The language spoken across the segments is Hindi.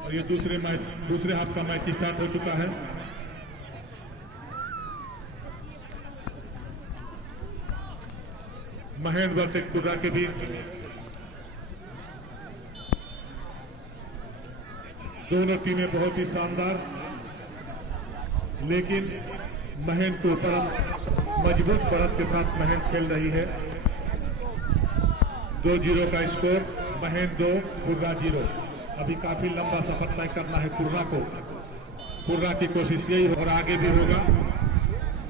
और ये दूसरे हाफ का मैच स्टार्ट हो चुका है। महेंद्र वर्सेस कुर्रा के बीच दोनों टीमें बहुत ही शानदार, लेकिन महेंद्र को परम मजबूत बढ़त के साथ महेंद्र खेल रही है। 2-0 का स्कोर, महेंद्र 2 कुर्रा 0। अभी काफी लंबा सफर तय करना है कुर्रा को। कुर्रा की कोशिश यही और आगे भी होगा,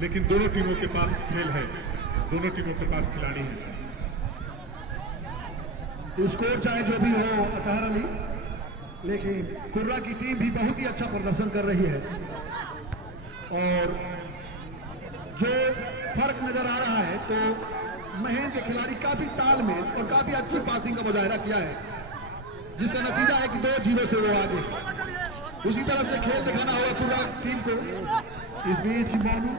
लेकिन दोनों टीमों के पास खेल है, दोनों टीमों के पास खिलाड़ी हैं। स्कोर चाहे जो भी हो अतहर अली, लेकिन कुर्रा की टीम भी बहुत ही अच्छा प्रदर्शन कर रही है और जो फर्क नजर आ रहा है तो महेंद्र के खिलाड़ी काफी तालमेल और काफी अच्छी पासिंग का मुजाहरा किया है, जिसका नतीजा है कि 2-0 से वो आगे। उसी तरह से खेल दिखाना होगा कुर्रा टीम को। इस बीच मानू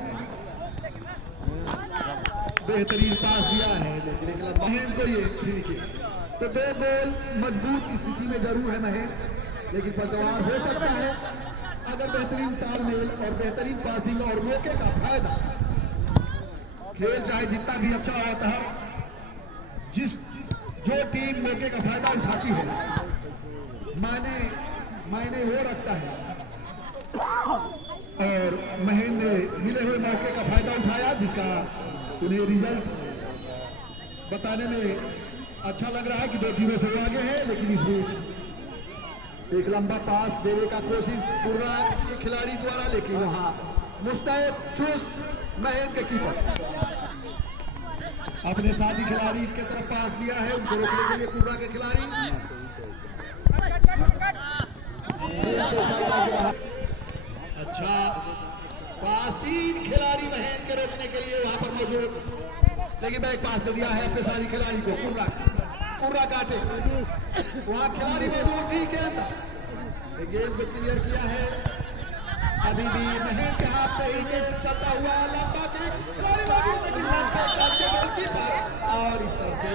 बेहतरीन पास दिया है, लेकिन महेंद्र को ये ठीक है। तो 2 गोल मजबूत स्थिति में जरूर है महेंद्र, लेकिन पलटवार हो सकता है अगर बेहतरीन तालमेल और बेहतरीन पासिंग और मौके का फायदा। खेल चाहे जितना भी अच्छा होता है, जो टीम मौके का फायदा उठाती है मायने वो रखता है। और महेंद्र ने मिले हुए मौके का फायदा उठाया, जिसका उन्हें रिजल्ट बताने में अच्छा लग रहा है कि 2-0 से वो आगे है। लेकिन इस बीच एक लंबा पास देने का कोशिश कुर्रा के खिलाड़ी द्वारा, लेकिन वहां मुस्तैद चुस्त महेंद्र के कीपर अपने साथी खिलाड़ी की तरफ पास दिया है, उनको रोकने के लिए कुर्रा के खिलाड़ी। अच्छा पास, 3 खिलाड़ी महेंद्र के रोकने के लिए वहां पर मौजूद, लेकिन बैक पास दे दिया है अपने साथी खिलाड़ी को। कुर्रा काटे, वहां खिलाड़ी मौजूद नहीं के अंदर गेंद को क्लियर किया है। अभी भी महेंद्र के हाथ पे ही गेंद चलता हुआ लंबा गोलकीपर, और इस तरह से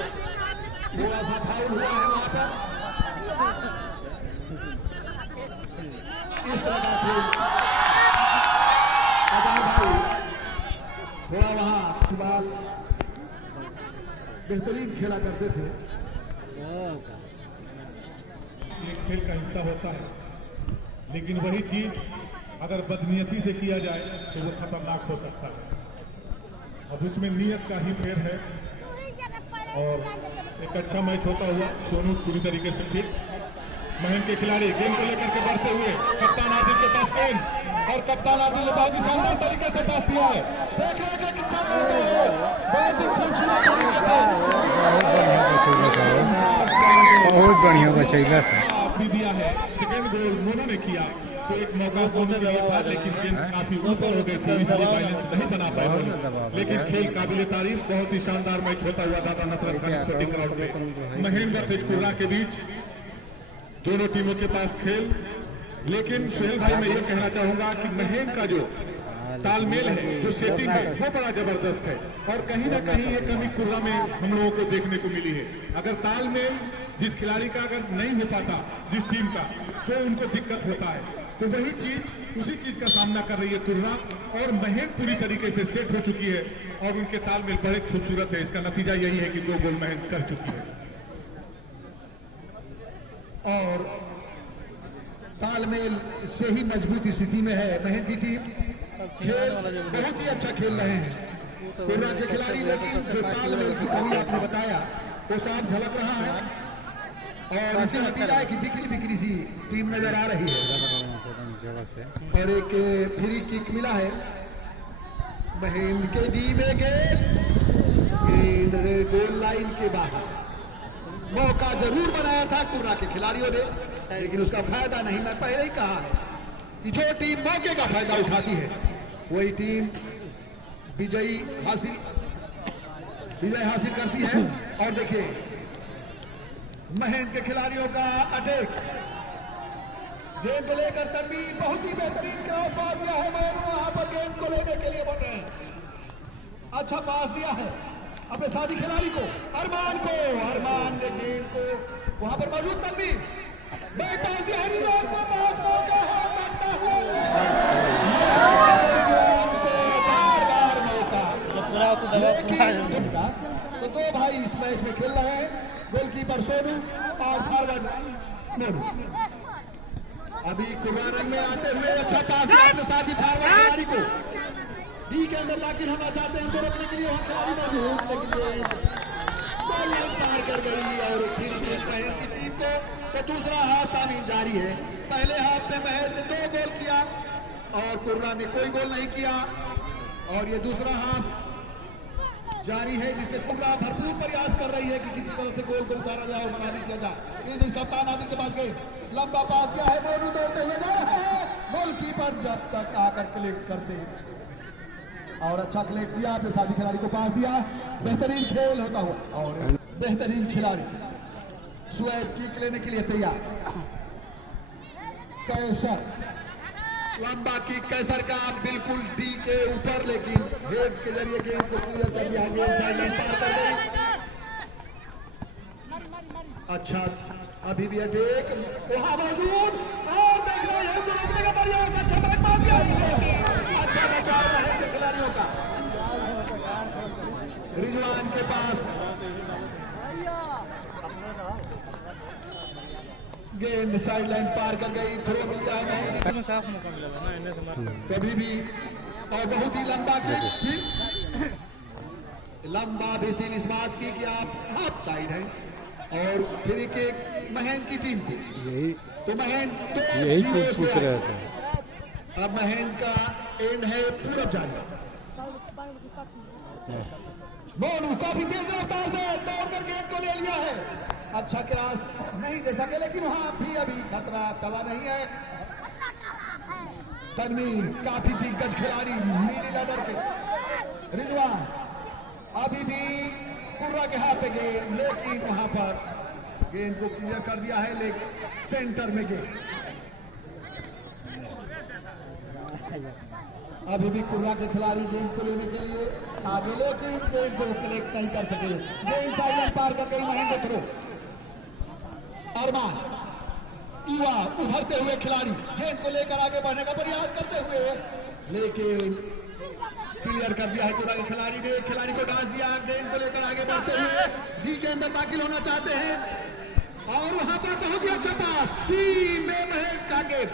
थोड़ा सा फाउल हुआ है वहां पर। इस तरह का भाई थोड़ा वहां बाल बेहतरीन खेला करते थे। एक खेल का हिस्सा होता है, लेकिन वही चीज अगर बदनीयती से किया जाए तो वो खतरनाक हो सकता है। अब उसमें नीयत का ही फेर है और एक अच्छा मैच होता हुआ सोनू पूरी तरीके से फिट। महेंद्र के खिलाड़ी गेंद को लेकर के बढ़ते हुए कप्तान आदिल के पास गेंद, और कप्तान आदिल ने बहुत ही शानदार तरीके से पास किया है। बहुत बढ़िया बचेगा भी दिया है। सेकंड गोल दोनों ने किया तो एक मौका दोनों के लिए था, लेकिन गेंद काफी ऊपर हो गई थी, इसलिए बैलेंस नहीं बना पाए। लेकिन खेल काबिल तारीफ, बहुत ही शानदार मैच होता हुआ दादा नसरत खान स्पोर्टिंग ग्राउंड में। महेंद्र से कुर्रा के बीच दोनों टीमों के पास खेल, लेकिन सुहेल भाई मैं ये कहना चाहूंगा कि महेंद्र का जो तालमेल है, जो सेटिंग है, वो बड़ा जबरदस्त है और कहीं ना कहीं ये कमी कुर्रा में हम लोगों को देखने को मिली है। अगर तालमेल जिस खिलाड़ी का अगर नहीं हो पाता जिस टीम का, तो उनको दिक्कत होता है। तो वही चीज उसी चीज का सामना कर रही है कुर्रा, और महेंद्र पूरी तरीके से सेट हो चुकी है और उनके तालमेल बड़े खूबसूरत है। इसका नतीजा यही है कि 2 गोल महेंद्र कर चुकी है। और तालमेल से ही मजबूत स्थिति में है महेंद्र की टीम। खेल बहुत ही अच्छा खेल रहे हैं कुर्रा के खिलाड़ी, लेकिन जो तालमेल की कमी आपने बताया वो साफ झलक रहा है और इसका नतीजा है कि बिखरी सी टीम नजर आ रही है। और एक फ्री किक मिला है महेंद्र के डी में, गेंद गोल लाइन के बाहर। मौका जरूर बनाया था कुर्रा के खिलाड़ियों ने, लेकिन उसका फायदा नहीं। मैं पहले ही कहा है कि जो टीम मौके का फायदा उठाती है वही टीम विजय हासिल करती है। और देखिए महेंद्र के खिलाड़ियों का अटैक, गेंद को लेकर तनवीर बहुत ही बेहतरीन क्रॉस पास दिया है। महेंद्र वहां पर गेंद को लेने के लिए बढ़ रहे हैं, अच्छा पास दिया है अपने साथी खिलाड़ी को, अरमान ने गेंद को वहां पर मौजूद तनवीर बैक पास दिया है, रिजवान को पास मौका है, लगता है रिजवान को बार मौका। तो दो भाई इस मैच में खेल रहे हैं, गोलकीपर सोनू और फॉरवर्ड मोनू। अभी कुर्रा रन में आते हुए अच्छा पास अपने साथी फॉरवर्ड खिलाड़ी को डी के अंदर दाखिल होना चाहते हैं, उनको रोकने के लिए हम खिलाड़ी मौजूद, लेकिन बॉल पार कर गई और फिर महर की टीम को। तो दूसरा हाफ शामिल जारी है। पहले हाफ में महर ने 2 गोल किया और कुर्रा ने कोई गोल नहीं किया, और ये दूसरा हाफ जारी है जिसमें कुर्रा भरपूर प्रयास कर रही है कि किसी तरह से गोल को उतारा जाए और बना दिया जाए। लेकिन कप्तान आदिल के पास गए, लंबा पास किया है, मोनू दौड़ते हुए जा रहा है, गोलकीपर जब तक आकर क्लिक करते हैं और अच्छा क्लिक किया, अपने साथी खिलाड़ी को पास दिया। बेहतरीन खेल होता हुआ और बेहतरीन खिलाड़ी स्वेप किक लेने के लिए तैयार। कैसर लंबा किक, कैसर का बिल्कुल डी के ऊपर, लेकिन हेड्स के जरिए गेंद को क्लियर कर दिया। अच्छा अभी भी अटैक वहां मौजूद और देख रहे हैं का प्रयास, अच्छा बैट मार दिया, अच्छा बचाव है खिलाड़ियों का। रिजवान के पास गेंद साइडलाइन पार कर गई, थ्रो मिल जाए कभी भी, और बहुत ही लंबा किक, लंबा बेसिन इस बात की कि आप हाफ साइड है और फिर एक महन की टीम की, तो महन यही चीज पूछ रहे थे। अब महन का एंड है पूरब जाने। मोनू काफी तेज रफ्तार से दौड़कर गेंद को ले लिया है, अच्छा क्रॉस नहीं दे सके, लेकिन वहां भी अभी खतरा टला नहीं है। तनवीर काफी दिग्गज खिलाड़ी नीली लदर के, रिजवान अभी भी कुर्रा के हाथ पे गेंद, लेकिन वहां पर गेंद को क्लियर कर दिया है, लेकिन सेंटर में गेंद अभी भी कुर्रा के खिलाड़ी गेंद को लेने के लिए आगे, लेकिन गेंद को कलेक्ट नहीं कर सके। गेंद साइड पार कर गई महेंद्र थ्रो। अरमान युवा उभरते हुए खिलाड़ी गेंद को लेकर आगे बढ़ने का प्रयास करते हुए, लेकिन क्लियर कर दिया है कुर्रा के खिलाड़ी ने, खिलाड़ी को डांस दिया, गेंद को लेकर आगे बढ़ते हुए डी के अंदर दाखिल होना चाहते हैं और वहां पर बहुत ही अच्छा पास टीम में महेश का गेंद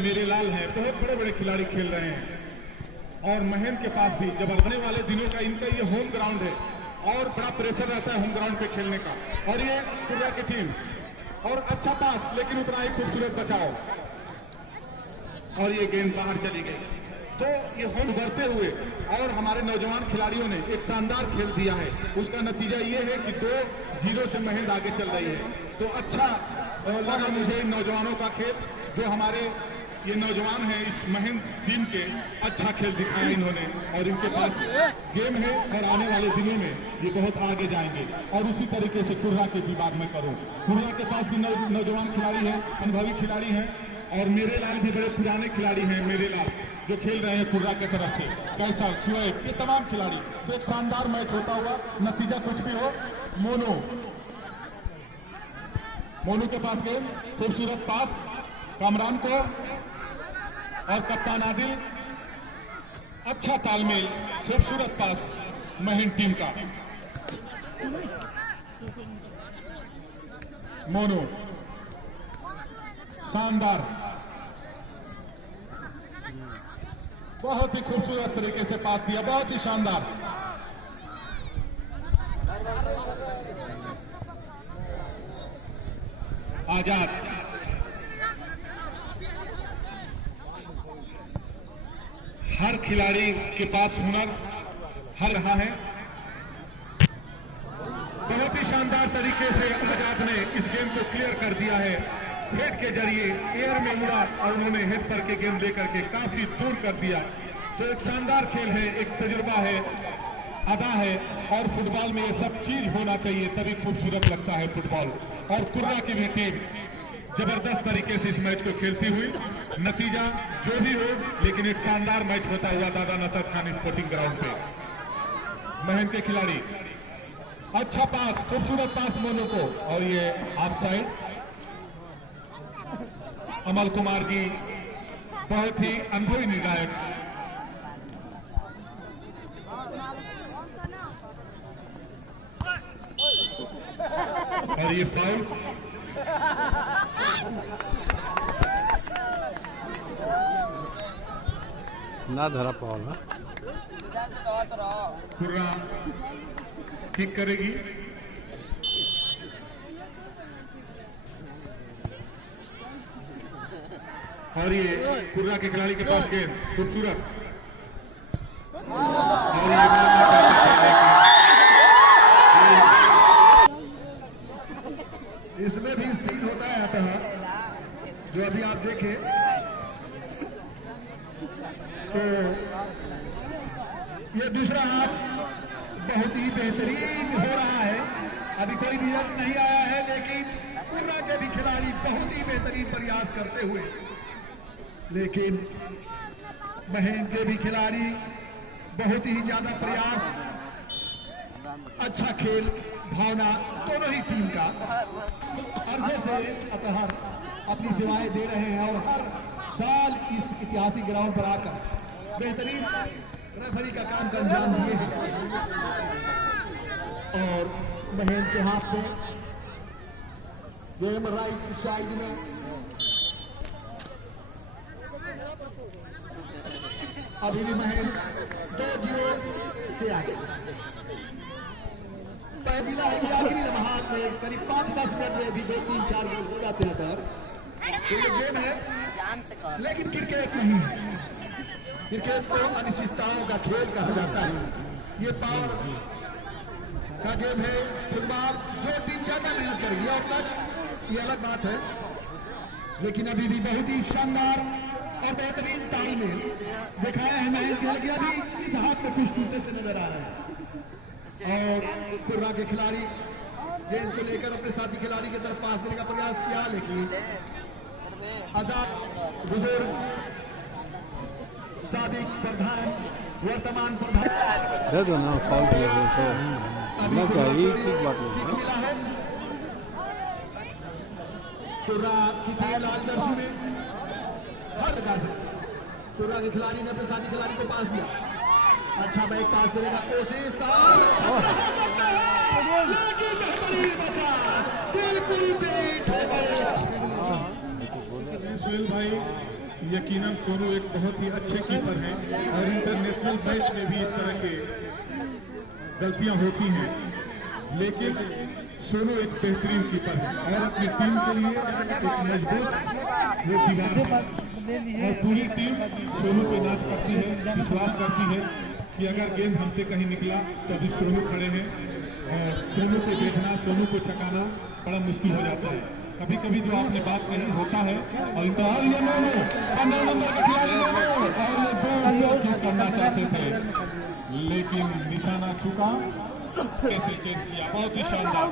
मेरे लाल हैं, बहुत बड़े बड़े खिलाड़ी खेल रहे हैं और महेंद्र के पास भी जब आने वाले दिनों का इनका ये होम ग्राउंड है और बड़ा प्रेशर रहता है होम ग्राउंड पे खेलने का। और ये कुर्रा की टीम और अच्छा पास, लेकिन उतना ही खूबसूरत बचाव और ये गेंद बाहर चली गई। तो ये होम बढ़ते हुए और हमारे नौजवान खिलाड़ियों ने एक शानदार खेल दिया है, उसका नतीजा ये है कि 2-0 से महेंद्र आगे चल रही है। तो अच्छा लगा मुझे इन नौजवानों का खेल, जो हमारे ये नौजवान हैं इस महेंद्र टीम के, अच्छा खेल दिखाया इन्होंने और इनके पास गेम है और आने वाले दिनों में ये बहुत आगे जाएंगे। और उसी तरीके से कुर्रा की भी बात मैं करूं, कुर्रा के पास भी नौजवान खिलाड़ी हैं, अनुभवी खिलाड़ी हैं और मेरे लाल भी बड़े पुराने खिलाड़ी हैं, मेरे लाल जो खेल रहे हैं कुर्रा की तरफ से। कैसा सुएब, ये तमाम खिलाड़ी, तो एक शानदार मैच होता हुआ, नतीजा कुछ भी हो। मोनू के पास गेम, खूबसूरत पास कामरान को और कप्तान आदिल, अच्छा तालमेल, खूबसूरत पास महेंद्र टीम का। मोनू शानदार, बहुत ही खूबसूरत तरीके से पास दिया, बहुत ही शानदार। आजाद हर खिलाड़ी के पास हुनर हर रहा है, बहुत ही शानदार तरीके से आजाद ने इस गेम को क्लियर कर दिया है। हेड के जरिए एयर में उड़ा और उन्होंने हेड पर के गेम लेकर के काफी दूर कर दिया। तो एक शानदार खेल है, एक तजुर्बा है, अदा है और फुटबॉल में ये सब चीज होना चाहिए, तभी खूबसूरत लगता है फुटबॉल। और कुर्रा की भी टीम जबरदस्त तरीके से इस मैच को खेलती हुई, नतीजा जो भी हो लेकिन एक शानदार मैच होता हुआ दादा नसरत खान स्पोर्टिंग ग्राउंड पे। महन के खिलाड़ी अच्छा पास, खूबसूरत पास मोनू को, और ये ऑफ साइड। अमल कुमार जी बहुत ही अनुभवी निर्णायक। और ये फाउल। ना धरा पाओ ना खुर्रा ठीक करेगी। और ये खुर्रा के खिलाड़ी के पास गेंद, खूबसूरत। और इसमें भी स्पीड होता है अतः जो अभी आप देखें तो ये दूसरा हाथ बहुत ही बेहतरीन हो रहा है। अभी कोई रिजल्ट नहीं आया है लेकिन खुर्रा के भी खिलाड़ी बहुत ही बेहतरीन प्रयास करते हुए, लेकिन महन के भी खिलाड़ी बहुत ही ज्यादा प्रयास, अच्छा खेल भावना दोनों ही टीम का। अरसे से अतहर अपनी सेवाएं दे रहे हैं और हर साल इस ऐतिहासिक ग्राउंड पर आकर बेहतरीन रेफरी का काम का अंजाम दिए हैं। और महन के हाथ में गेम राइट साइड में अभी भी महन 2-0 से आगे। पहला है कि आखिरी लम्हात में करीब 5-10 मिनट में भी 2-3-4 गोल हो जाते हैं। तो ये गेम है लेकिन क्रिकेट नहीं है। क्रिकेट को अनिश्चितताओं का खेल कहा जाता है। ये पावर का गेम है। फुटबॉल जो टीम ज्यादा मेहनत करेगी और तक ये अलग बात है, लेकिन अभी भी बहुत ही शानदार और बेहतरीन तालमेल दिखाया है महन खेल के। अभी इस हाथ में कुछ टूटे से नजर आ रहे हैं और खुर्रा के खिलाड़ी गेंद को लेकर अपने साथी खिलाड़ी की तरफ पास देने का प्रयास किया, लेकिन आजाद बुजुर्ग सादिक प्रधान वर्तमान प्रधान दे दो ना, फाउल किया तो होना चाहिए, ठीक बात नहीं है। मिला है खुर्रा की टीम लाल जर्सी में हर जगह से खुर्रा के खिलाड़ी ने अपने साथी खिलाड़ी को पास दिया। अच्छा बैक पास देने का कोशिश, लेकिन बेहतरीन बचा, बिल्कुल पीठ हो गए। सुहेल भाई, यकीनन सोनू एक बहुत ही अच्छे कीपर हैं और इंटरनेशनल मैच में भी इस तरह के गलतियां होती हैं, लेकिन सोनू एक बेहतरीन कीपर है और अपनी टीम के लिए एक मजबूत वो दीवार है। और पूरी टीम सोनू पे नाच करती है, विश्वास करती है कि अगर गेंद हमसे कहीं निकला तो अभी सोनू खड़े हैं और सोनू को देखना, सोनू को छकाना बड़ा मुश्किल हो जाता है। कभी कभी जो आपने बात कही होता है और ये मोनू 15 नंबर का खिलाड़ी और ये 2 करना चाहते थे लेकिन निशाना चुका। कैसे चेंज किया, बहुत ही शानदार।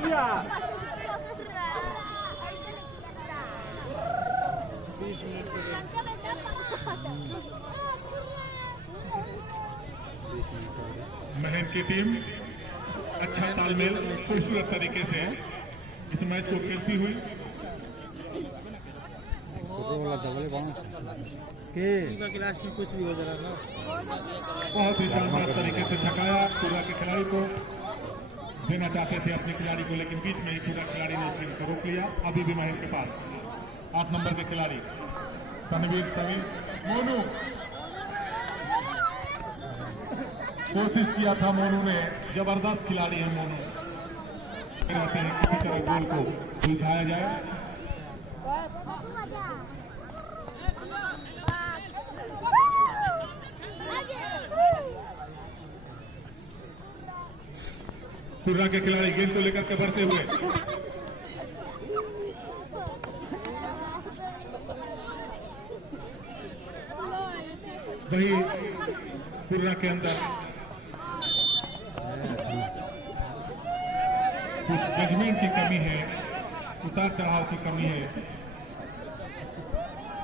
महन की टीम अच्छा तालमेल खूबसूरत तरीके से इस मैच को खेलती हुई। कुछ भी हो जा रहा बहुत ही शानदार तरीके से छकाया। खुर्रा के खिलाड़ी को देना चाहते थे अपने खिलाड़ी को, लेकिन बीच में ही खुर्रा खिलाड़ी ने गेंद को रोक लिया। अभी भी महन के पास 8 नंबर के खिलाड़ी तनवीर तवीर मोनू कोशिश किया था। मोनू ने, जबरदस्त खिलाड़ी है मोनू, कहते हैं किसी तरह गोल को सुलझाया जाए। खुर्रा के खिलाड़ी गेंद को लेकर के बढ़ते हुए वही खुर्रा के अंदर कुछ जजमेंट की कमी है, उतार चढ़ाव की कमी है।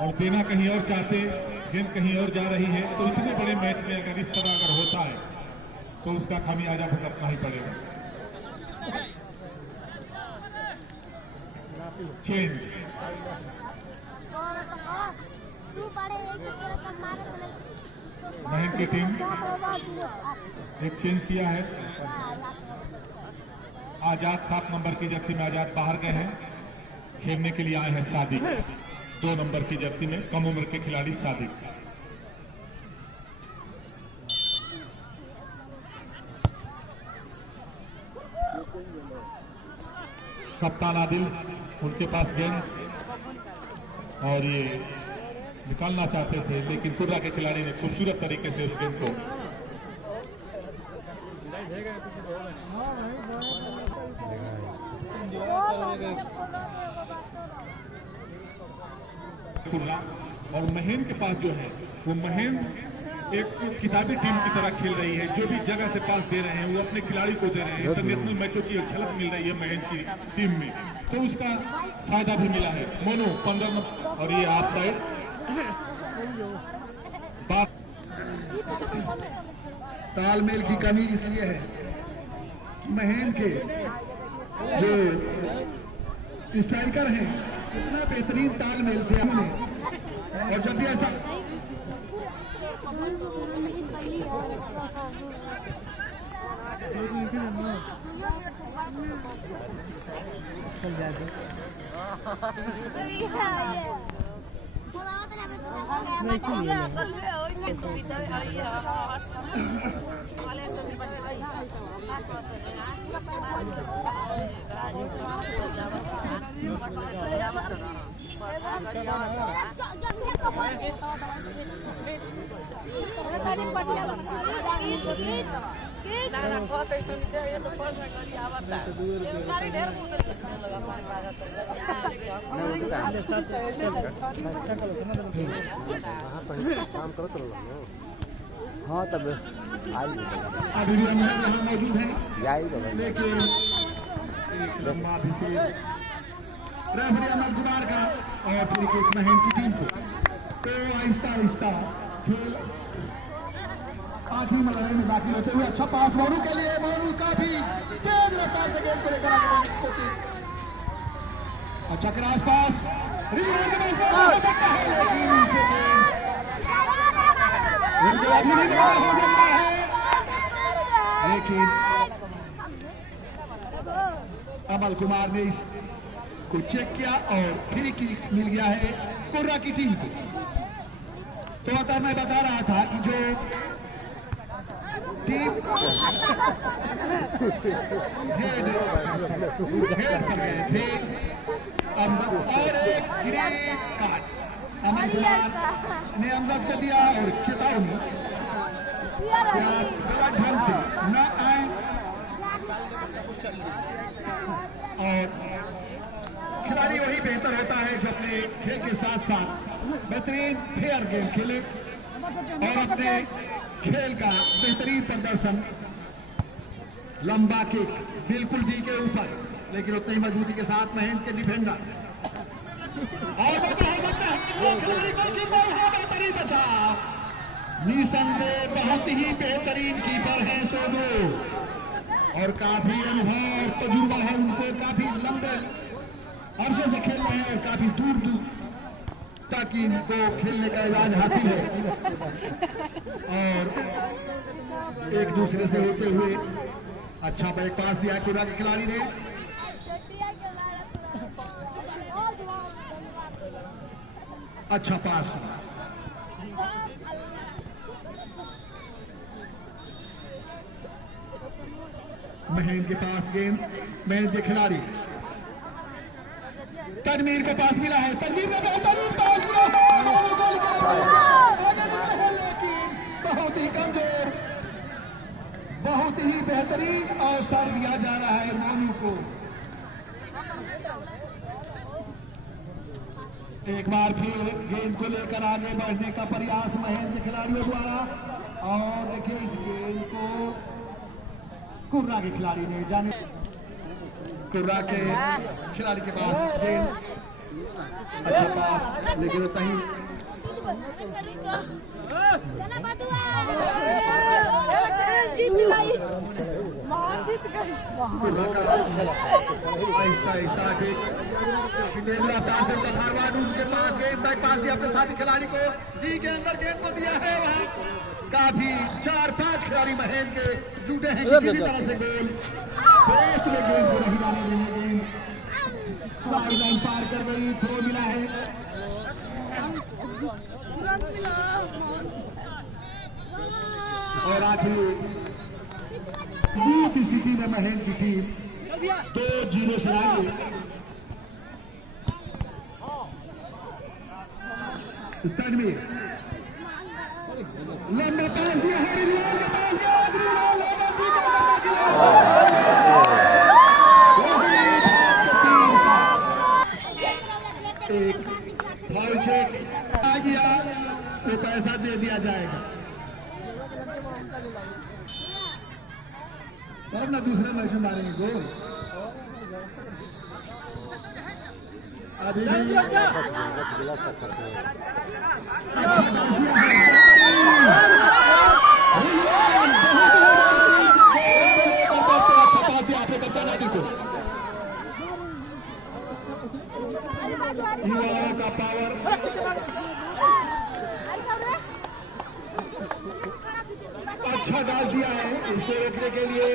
और देना कहीं और चाहते, गेंद कहीं और जा रही है, तो इतने बड़े मैच में अगर इस तरह अगर होता है तो उसका खामियाजा भुगतना ही पड़ेगा। चेंज महेंद्र की टीम एक चेंज किया है। आजाद 7 नंबर की जर्सी में आजाद बाहर गए हैं, खेलने के लिए आए हैं सादिक 2 नंबर की जर्सी में, कम उम्र के खिलाड़ी सादिक। कप्तान आदिल, उनके पास गेंद और ये निकालना चाहते थे, लेकिन कुर्रा के खिलाड़ी ने खूबसूरत तरीके से उस गेंद को कुर्रा और महेंद्र के पास जो है वो महेंद्र एक किताबी टीम की तरह खेल रही है। जो भी जगह से पास दे रहे हैं वो अपने खिलाड़ी को दे रहे हैं। इंटरनेशनल मैचों की एक झलक मिल रही है महेंद्र की टीम में, तो उसका फायदा भी मिला है। मोनो 15 नंबर और ये ऑफ साइड बात। तालमेल की कमी इसलिए है, महेंद्र के जो स्ट्राइकर हैं इतना बेहतरीन तालमेल से हमने, और जब भी ऐसा हाँ तब अभी भी हम यहाँ मौजूद हैं, लेकिन एक लंबा अभिषेक रेफरी अमर कुमार का और क्रिकेट महेंद्र की टीम को, तो आहिस्ता आहिस्ता खेल आखिरी मरहले में दाखिल होते हुए अच्छा पास मोनू के लिए, मोनू काफी तेज रफ्तार से गेंद को लेकर आगे, अच्छा क्रॉस पास लेकिन अमल कुमार ने इसको चेक किया और फ्री किक मिल गया है कुर्रा की टीम को। तो अगर मैं बता रहा था कि जो टीम हेड कर रहे थे और एक ग्रीन कार्ड अमल कुमार ने अमजद कर दिया और चेतावनी गलत ढंग से न आए, और खिलाड़ी वही बेहतर होता है जो अपने खेल के साथ साथ बेहतरीन फेयर गेम खेले और अपने खेल का बेहतरीन प्रदर्शन। लंबा किक बिल्कुल जी के ऊपर, लेकिन उतनी मजबूती के साथ महेंद्र के डिफेंडर और बेहतरीन बचा, निसंदेह बहुत ही बेहतरीन कीपर है सोनू, और काफी अनुभव तजुर्बा है उनको, काफी लंबे अरसे से खेल रहे हैं और काफी दूर दूर तक इनको खेलने का इलाज हासिल है, और एक दूसरे से होते हुए अच्छा बैक पास दिया कुर्रा के खिलाड़ी ने, अच्छा पास महेंद्र के पास गेंद, महेंद्र के खिलाड़ी तनवीर के पास मिला है, तनवीर ने बेहतरीन पास किया, लेकिन बहुत ही कमजोर, बहुत ही बेहतरीन अवसर दिया जा रहा है मोनू को। एक बार फिर गेंद को लेकर आगे बढ़ने का प्रयास महेंद्र खिलाड़ियों द्वारा, और देखिए इस गेंद को कुर्रा के खिलाड़ी ने जाने, कुर्रा के खिलाड़ी के पास गेंद अच्छा पास लेकिन उतना ही आहिस्ता आहिस्ता आगे फॉरवर्ड उनके पास गेंद बैक पास दिया अपने साथी खिलाड़ी को, दी के अंदर गेंद को दिया है वहाँ काफी 4-5 खिलाड़ी महेंद्र के जुटे हैं किसी तरह से गोल बेस्ट में गेंद को नहीं जाने देंगे। गेंद साइड लाइन पार कर गई, थ्रो मिला है। और आखिरी दूसरी स्थिति में महेंद्र की टीम 2-0 से आगे। तनवीर लंबा पास दिया है, एक फाउल चेक आ गया तो पैसा दे दिया जाएगा और ना दूसरे मैच में मारेंगे गोल। अभी भी अच्छा पास दिया आपने कप्तान आदि को। युवाओं का पावर अच्छा डाल दिया है, इसको रोकने के लिए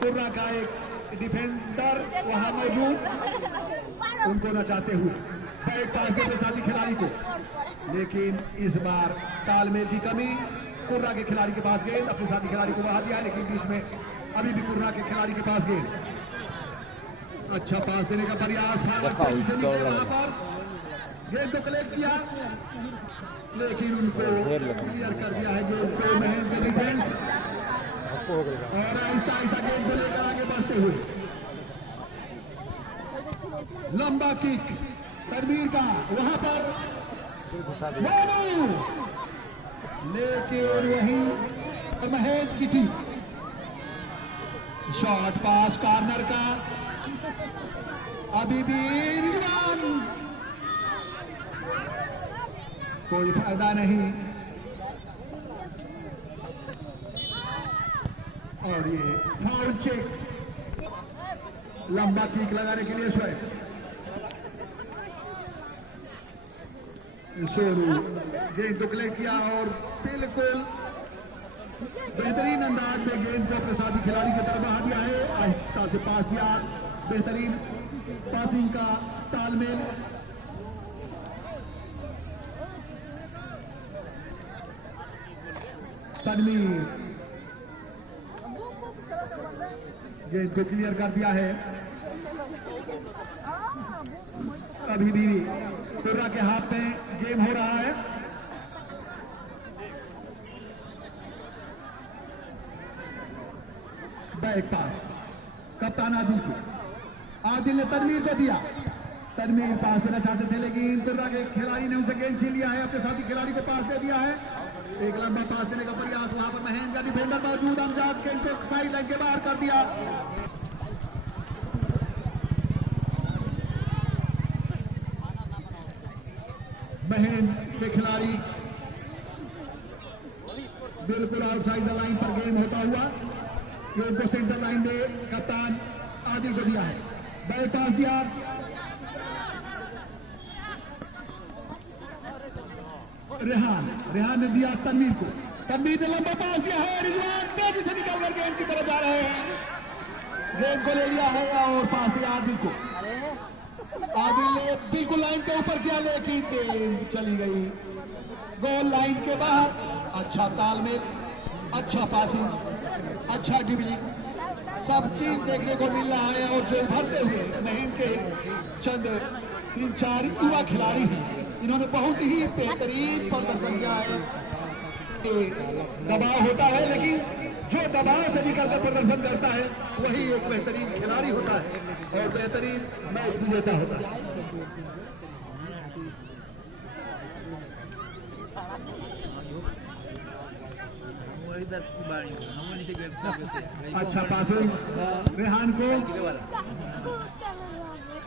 कुर्रा का एक डिफेंडर वहां मौजूद, उनको नचाते हुए बैक पास देते साथी खिलाड़ी को, लेकिन इस बार तालमेल की कमी। कुर्रा के खिलाड़ी के पास गेंद, अपने साथी खिलाड़ी को बढ़ा दिया, लेकिन बीच में अभी भी कुर्रा के खिलाड़ी के पास गेंद। अच्छा पास देने का प्रयास था, वहां पर गेंद को कलेक्ट किया, लेकिन उनको क्लियर कर दिया है गेंद को महेंद्र की डिफेंस। और आहिस्ता आहिस्ता गेंद को लेकर आगे बढ़ते हुए लंबा किक तनवीर का वहां पर, लेकिन वहीं महेंद्र की टीम शॉर्ट पास कॉर्नर का, अभी भी रिजवान, कोई फायदा नहीं। और ये फाउल चेक, लंबा किक लगाने के लिए स्वयं सोनू गेंद को कलेक्ट किया और बिल्कुल बेहतरीन अंदाज में गेंद को अपने साथी खिलाड़ी की तरफ बढ़ा दिया है, आहिस्ता से पास किया, बेहतरीन पासिंग का तालमेल। तनवीर गेंद को क्लियर कर दिया है, अभी भी कुर्रा के हाथ में गेम हो रहा है। बैक पास कप्तान आदिल को, आदिल ने तनवीर को दिया, तनवीर पास देना चाहते थे लेकिन कुर्रा के खिलाड़ी ने उनसे गेंद छीन लिया है, अपने साथी खिलाड़ी को पास दे दिया है। एक लंबा पास देने का प्रयास, वहां पर महेंद्र का डिफेंडर मौजूद, अमजाद गेंद को साइड लाइन के बाहर कर दिया। महेंद्र के खिलाड़ी बिल्कुल आउटसाइड द लाइन पर गेम होता हुआ गेंद को सेंटर लाइन में कप्तान आदिल को दिया है, बैक पास दिया, रेहान ने दिया तनवीर को, तनवीर ने लंबा पास दिया है, रिजवान तेजी से निकलकर गेंद की तरफ जा रहे हैं, गेंद को ले लिया है और पास दिया आदिल को, आदिल ने बिल्कुल लाइन के ऊपर किया लेकिन गेंद चली गई गोल लाइन के बाहर। अच्छा तालमेल, अच्छा पासिंग, अच्छा ड्रिबलिंग, सब चीज देखने को मिल रहा है। और जो उभरते हुए महेंद्र के चंद 3-4 युवा खिलाड़ी हैं, इन्होंने बहुत ही बेहतरीन प्रदर्शन किया है। दबाव होता है लेकिन जो दबाव से निकलकर प्रदर्शन करता है वही एक बेहतरीन खिलाड़ी होता है और बेहतरीन मैच विजेता होता है। अच्छा पासिंग रेहान को,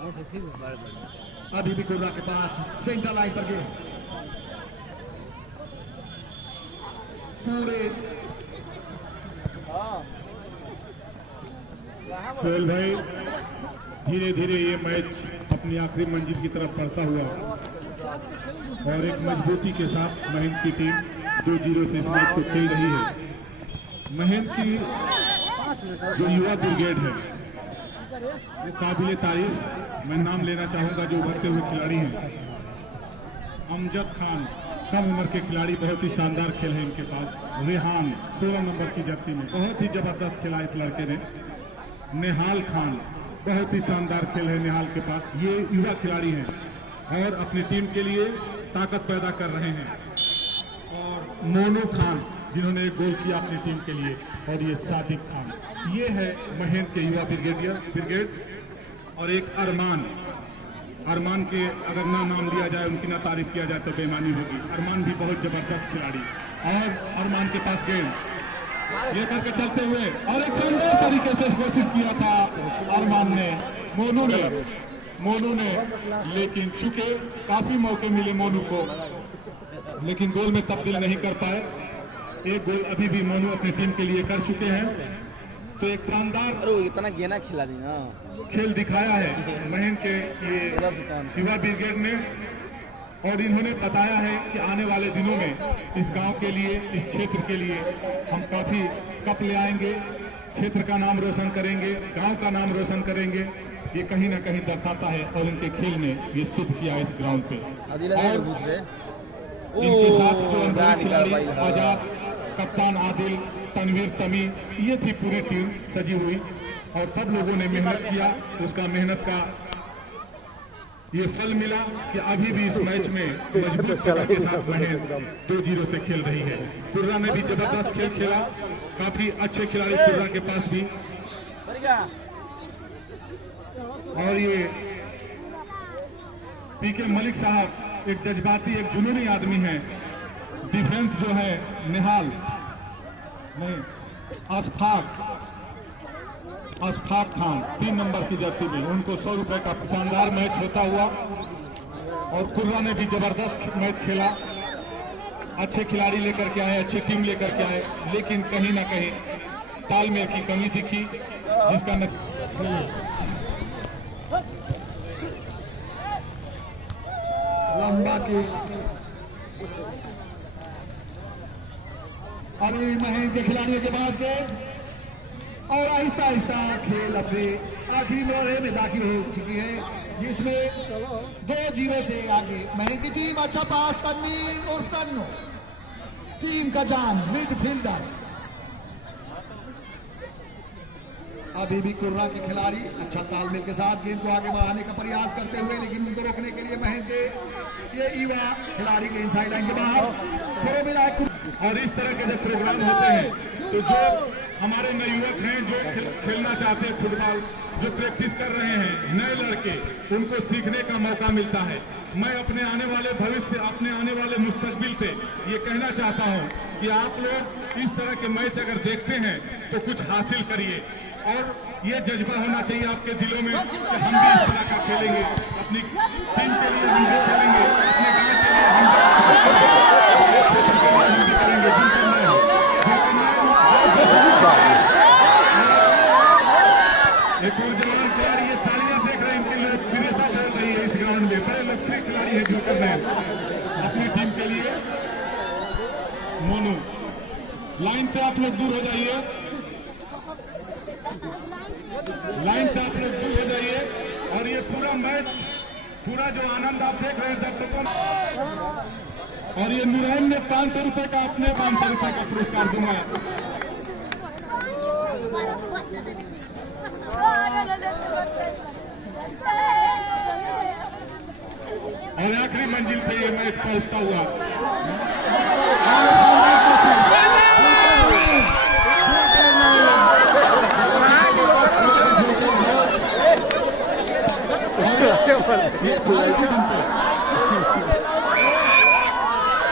अभी भी कुर्रा के पास सेंटर लाइन पर गेंद पूरे सोहेल भाई, धीरे धीरे ये मैच अपनी आखिरी मंजिल की तरफ बढ़ता हुआ और एक मजबूती के साथ महेंद्र की टीम 2-0 से इस मैच को खेल रही है। महेंद्र की जो युवा ब्रिगेड है वो काबिले तारीफ, मैं नाम लेना चाहूंगा जो उभरते हुए खिलाड़ी हैं। अमजद खान, कम उम्र के खिलाड़ी, बहुत ही शानदार खेल है इनके पास। रेहान 16 नंबर की जर्सी में बहुत ही जबरदस्त खेला इस लड़के ने। निहाल खान, बहुत ही शानदार खेल है निहाल के पास। ये युवा खिलाड़ी हैं और अपनी टीम के लिए ताकत पैदा कर रहे हैं। और मोनू खान, जिन्होंने एक गोल किया अपनी टीम के लिए, और ये सादिक खान, ये है महेंद्र के युवा ब्रिगेड। और एक अरमान के अगर ना नाम लिया जाए, उनकी ना तारीफ किया जाए तो बेईमानी होगी। अरमान भी बहुत जबरदस्त खिलाड़ी, और अरमान के पास गेंद ये करके चलते हुए और एक शानदार तरीके से कोशिश किया था अरमान ने, मोनू ने, लेकिन चूंकि काफी मौके मिले मोनू को, लेकिन गोल में तब्दील नहीं कर पाए। एक गोल अभी भी मोनू अपनी टीम के लिए कर चुके हैं। तो एक शानदार इतना गेना खिला दी ना, खेल दिखाया है महेंद्र के ये युवा ब्रिगेड ने, और इन्होंने बताया है कि आने वाले दिनों में इस गांव के लिए, इस क्षेत्र के लिए हम काफी कप ले आएंगे, क्षेत्र का नाम रोशन करेंगे, गांव का नाम रोशन करेंगे। ये कहीं ना कहीं दर्शाता है और इनके खेल ने ये सिद्ध किया इस ग्राउंड पे। और इनके साथ जो अनुभवी खिलाड़ी आजाद, कप्तान आदिल, तनवीर तमी, ये थी पूरी टीम सजी हुई, और सब लोगों ने मेहनत किया। उसका मेहनत का ये फल मिला कि अभी भी इस मैच में मजबूत पकड़ के साथ महेंद्र 2-0 से खेल रही है। कुर्रा ने भी जबरदस्त खेल खेला, काफी अच्छे खिलाड़ी कुर्रा के पास भी। और ये पीके मलिक साहब एक जज्बाती, एक जुनूनी आदमी हैं। डिफेंस जो है निहाल नहीं, अशफाक खान 3 नंबर की जर्सी में, उनको 100 रुपए का शानदार मैच होता हुआ। और कुर्रा ने भी जबरदस्त मैच खेला, अच्छे खिलाड़ी लेकर के आए, अच्छी टीम लेकर के आए, लेकिन कहीं ना कहीं तालमेल की कमी दिखी, जिसका लंबा की अभी महेंद्र के खिलाड़ियों के पास गए और आहिस्ता आहिस्ता खेल अपने आखिरी मोहरे में दाखिल हो चुकी है, जिसमें 2-0 से आगे महेंद्र की टीम। अच्छा पास तनवीर और तन्नो, टीम का जान मिडफील्डर। अभी भी कुर्रा के खिलाड़ी अच्छा तालमेल के साथ गेंद को आगे बढ़ाने का प्रयास करते हुए, लेकिन उनको रोकने के लिए महेंद्र ये युवा खिलाड़ी के इनसाइड लाइन के बाहर थोड़ा मिला। और इस तरह के जब प्रोग्राम होते हैं तो जो हमारे नए युवक हैं, जो खेलना चाहते हैं फुटबॉल, जो प्रैक्टिस कर रहे हैं, नए लड़के, उनको सीखने का मौका मिलता है। मैं अपने आने वाले भविष्य, अपने आने वाले मुस्तकबिल से ये कहना चाहता हूँ कि आप लोग इस तरह के मैच अगर देखते हैं तो कुछ हासिल करिए, और ये जज्बा होना चाहिए आपके दिलों में कि हम भी इस तरह का खेलेंगे, अपनी टीम के लिए हम भी खेलेंगे, अपने गांव के लिए हम भी करेंगे। एक और जवान खिलाड़ी, ये तालियां देख रहे हैं, इनके लिए विरेता चल रही है इस ग्राउंड में। बड़े लक्ष्य खिलाड़ी है जो कर रहे हैं अपनी टीम के लिए। मोनू, लाइन से आप लोग दूर हो जाइए, लाइन से आप लोग दूर हो जाइए। और ये पूरा मैच, पूरा जो आनंद आप देख रहे हैं दर्शकों, और ये नुरैन ने 500 रुपए का, अपने 500 रुपए का पुरस्कार दूंगा। और आखिरी मंजिल पे ये मैच पहुंचता हुआ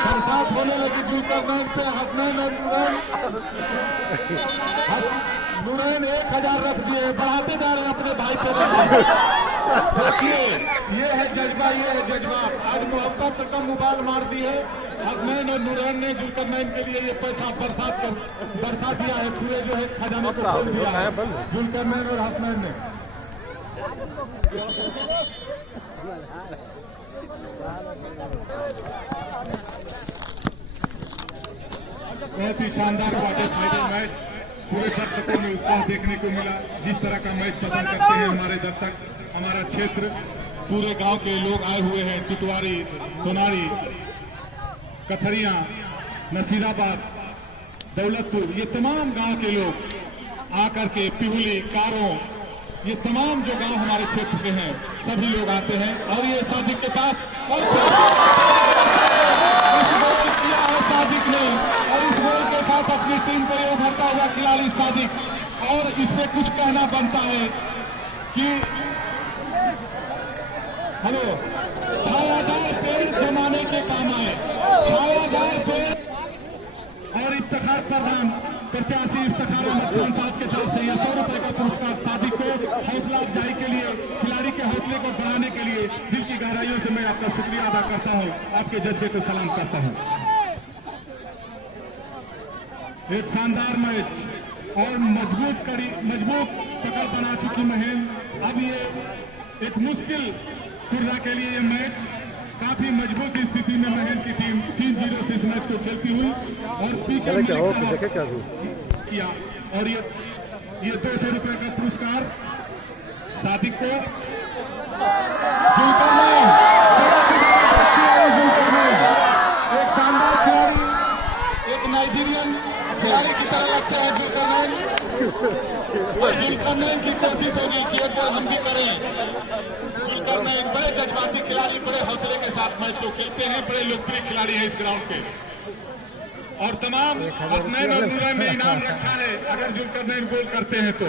बरसात होने लगी जूकर मैच पे हसनैन और नुरैन 1000 रख दिए, बढ़ाते जा रहे हैं अपने भाई को। देखिए ये है जज्बा, ये है जज्बा। आज मोहब्बत का मुबाल मार दी है। हसनैन और नूरैन ने जुल्करनैन के लिए ये पैसा बरसा दिया है, पूरे जो है खजाने को खोल दिया है जुल्करनैन और हसनैन ने। बहुत ही शानदार क्वार्टर फाइनल मैच, पूरे दर्शकों में उत्साह देखने को मिला। जिस तरह का मैच पसंद करते हैं हमारे दर्शक, हमारा क्षेत्र, पूरे गांव के लोग आए हुए हैं। टिटवारी, सोनारी, कथरिया, नसीराबाद, दौलतपुर, ये तमाम गांव के लोग आकर के, पिहुली, कारों, ये तमाम जो गांव हमारे क्षेत्र के हैं सभी लोग आते हैं। और ये सादिक के पास किया है सादिक ने, और इस गोल के साथ अपनी टीम को ये उभरता हुआ खिलाड़ी सादिक। और इसमें कुछ कहना बनता है कि हेलो, छायादार पेड़ जमाने के काम आए, छायादार पेड़। और इफ्तिखार सरदान प्रत्याशी इफ्तिखार अहमद खान साहब के तरफ से 100 रुपए का पुरस्कार सादिक को हौसला अफजाई के लिए, खिलाड़ी के हौसले को बढ़ाने के लिए दिल की गहराइयों से मैं आपका शुक्रिया अदा करता हूं, आपके जज्बे को सलाम करता हूं। एक शानदार मैच और मजबूत पकड़ बना चुकी महन। अब ये एक मुश्किल कुर्रा के लिए ये मैच काफी मजबूत स्थिति में महन की टीम 3-0 से इस मैच को खेलती हुई और किया। और ये 200 रुपए का पुरस्कार सादिक को, एक शानदार खिलाड़ी, एक नाइजीरियन खिलाड़ी की तरह लगता है जुल्करनैन। जुल्करनैन की कोशिश होगी कि एक बार हम भी करें। जुल्करनैन बड़े जज्बाती खिलाड़ी, बड़े हौसले के साथ मैच को खेलते हैं, बड़े लोकप्रिय खिलाड़ी हैं इस ग्राउंड के। और तमाम हसनैन और नूरैन ने इनाम रखा है अगर जुल्करनैन गोल करते हैं तो।